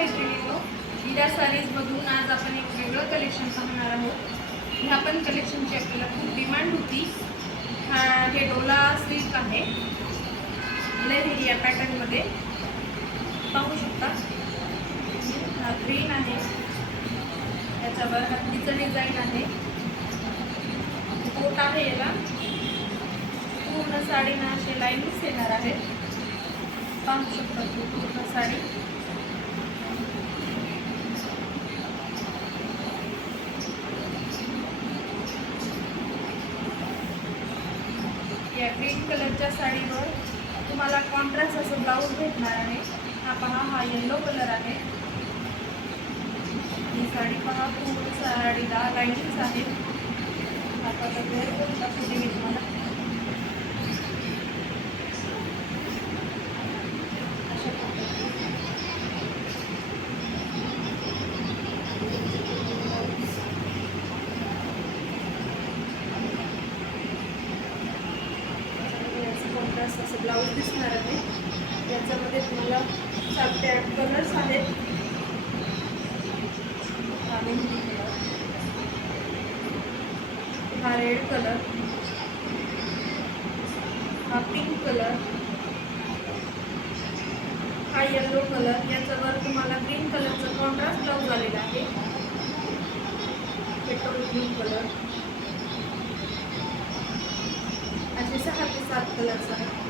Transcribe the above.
मैत्रिणींनो, मीरा साडीजमधून आज आपण एक वेगळं कलेक्शन पाहणार आहोत. ह्या पण कलेक्शनची आपल्याला खूप डिमांड होती. हे डोला सिल्क आहे, लहेरी या पॅटर्नमध्ये पाहू शकता. हा ग्रीन आहे, त्याच्यावर हत्तीचं डिझाईन आहे, कोट आहे. याला पूर्ण साडीना असे लाईन्स येणार आहेत. पाहू शकता पूर्ण साडी. या ग्रीन कलरच्या साडीवर तुम्हाला कॉन्ट्रास्ट असं ब्लाऊज भेटणार आहे. हा पहा, हा येलो कलर आहे. ही साडी पहा, पूर्ण साडीला लाईनिंग्स आहेत. आता वेअर करून दाखवते मी तुम्हाला. असं ब्लाऊज दिसणार आहे. याच्यामध्ये तुम्हाला 7 ते 8 कलर्स आहेत. हा रेड कलर, हा पिंक कलर, हा येलो कलर. याच्यावर तुम्हाला ग्रीन कलरचा कॉन्ट्रास्ट ब्लाऊज आलेला आहे. Petrol blue colour. असे 6 ते 7 कलर्स आहेत.